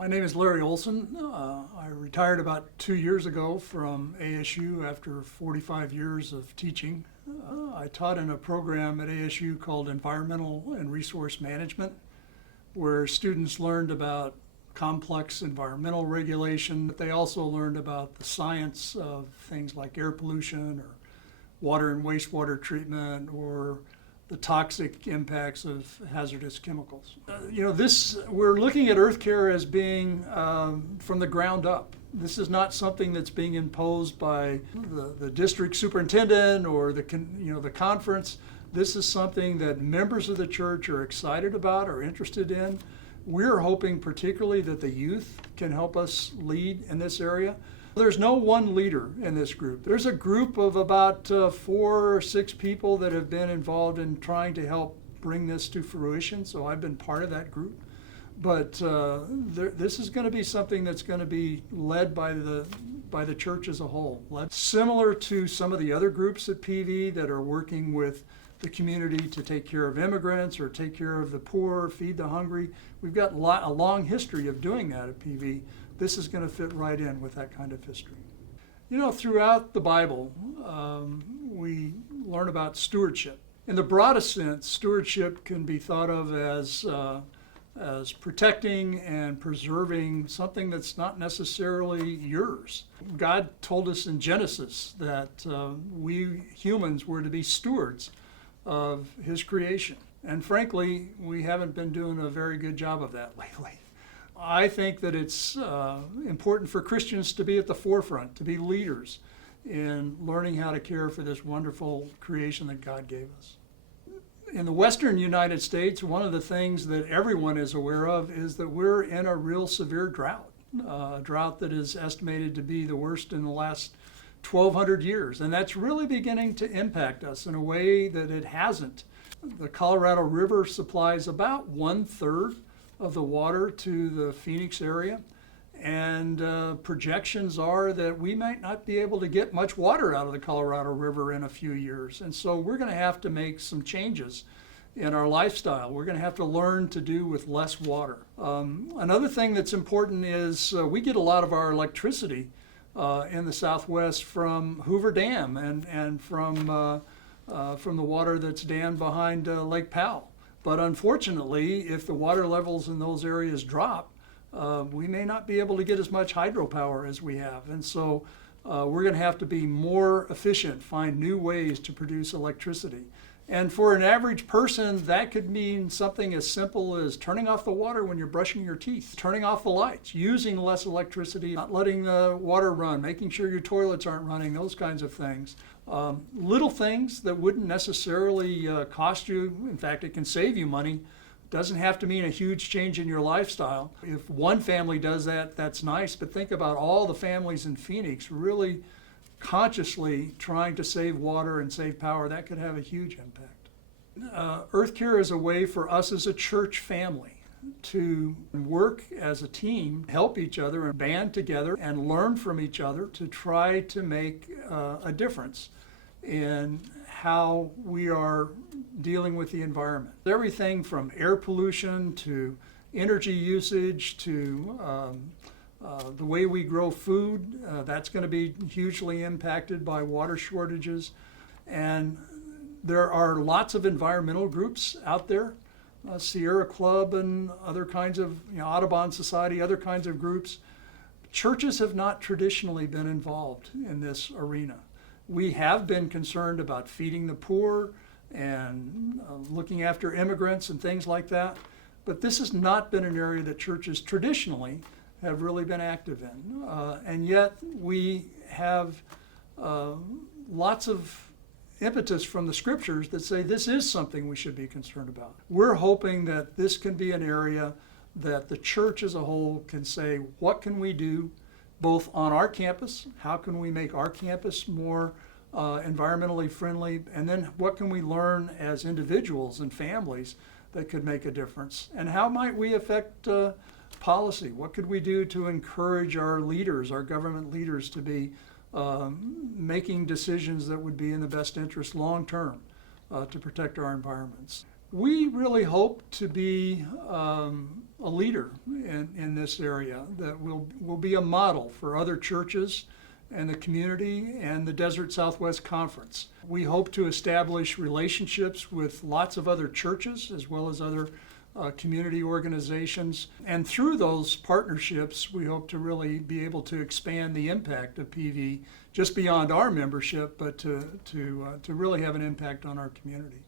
My name is Larry Olson. I retired about 2 years ago from ASU after 45 years of teaching. I taught in a program at ASU called Environmental and Resource Management, where students learned about complex environmental regulation. They also learned about the science of things like air pollution or water and wastewater treatment or the toxic impacts of hazardous chemicals. We're looking at Earth Care as being from the ground up. This is not something that's being imposed by the district superintendent or the conference. This is something that members of the church are excited about, are interested in. We're hoping particularly that the youth can help us lead in this area. There's no one leader in this group. There's a group of about 4 or 6 people that have been involved in trying to help bring this to fruition, so I've been part of that group. But this is going to be something that's going to be led by the church as a whole. Similar to some of the other groups at PV that are working with the community to take care of immigrants or take care of the poor, feed the hungry. We've got a long history of doing that at PV. This is going to fit right in with that kind of history. Throughout the Bible, we learn about stewardship. In the broadest sense, stewardship can be thought of as protecting and preserving something that's not necessarily yours. God told us in Genesis that we humans were to be stewards of His creation. And frankly, we haven't been doing a very good job of that lately. I think that it's important for Christians to be at the forefront, to be leaders in learning how to care for this wonderful creation that God gave us. In the western United States, one of the things that everyone is aware of is that we're in a real severe drought, a drought that is estimated to be the worst in the last 1,200 years. And that's really beginning to impact us in a way that it hasn't. The Colorado River supplies about 1/3 of the water to the Phoenix area. And projections are that we might not be able to get much water out of the Colorado River in a few years. And so we're going to have to make some changes in our lifestyle. We're going to have to learn to do with less water. Another thing that's important is we get a lot of our electricity in the Southwest from Hoover Dam and from the water that's dammed behind Lake Powell. But unfortunately, if the water levels in those areas drop, we may not be able to get as much hydropower as we have. And so we're going to have to be more efficient, find new ways to produce electricity. And for an average person, that could mean something as simple as turning off the water when you're brushing your teeth, turning off the lights, using less electricity, not letting the water run, making sure your toilets aren't running, those kinds of things. Little things that wouldn't necessarily cost you. In fact, it can save you money. Doesn't have to mean a huge change in your lifestyle. If one family does that, that's nice, but think about all the families in Phoenix really consciously trying to save water and save power. That could have a huge impact. Earth Care is a way for us as a church family to work as a team, help each other and band together and learn from each other to try to make a difference in how we are dealing with the environment. Everything from air pollution to energy usage to the way we grow food, that's going to be hugely impacted by water shortages. And there are lots of environmental groups out there, Sierra Club and other kinds of, Audubon Society, other kinds of groups. Churches have not traditionally been involved in this arena. We have been concerned about feeding the poor and looking after immigrants and things like that, but this has not been an area that churches traditionally have really been active in. And yet we have lots of impetus from the scriptures that say this is something we should be concerned about. We're hoping that this can be an area that the church as a whole can say, what can we do both on our campus? How can we make our campus more environmentally friendly? And then what can we learn as individuals and families that could make a difference? And how might we affect policy? What could we do to encourage our leaders, our government leaders, to be making decisions that would be in the best interest long term to protect our environments? We really hope to be a leader in this area, that will be a model for other churches and the community and the Desert Southwest Conference. We hope to establish relationships with lots of other churches as well as other community organizations. And through those partnerships, we hope to really be able to expand the impact of PV just beyond our membership, but to really have an impact on our community.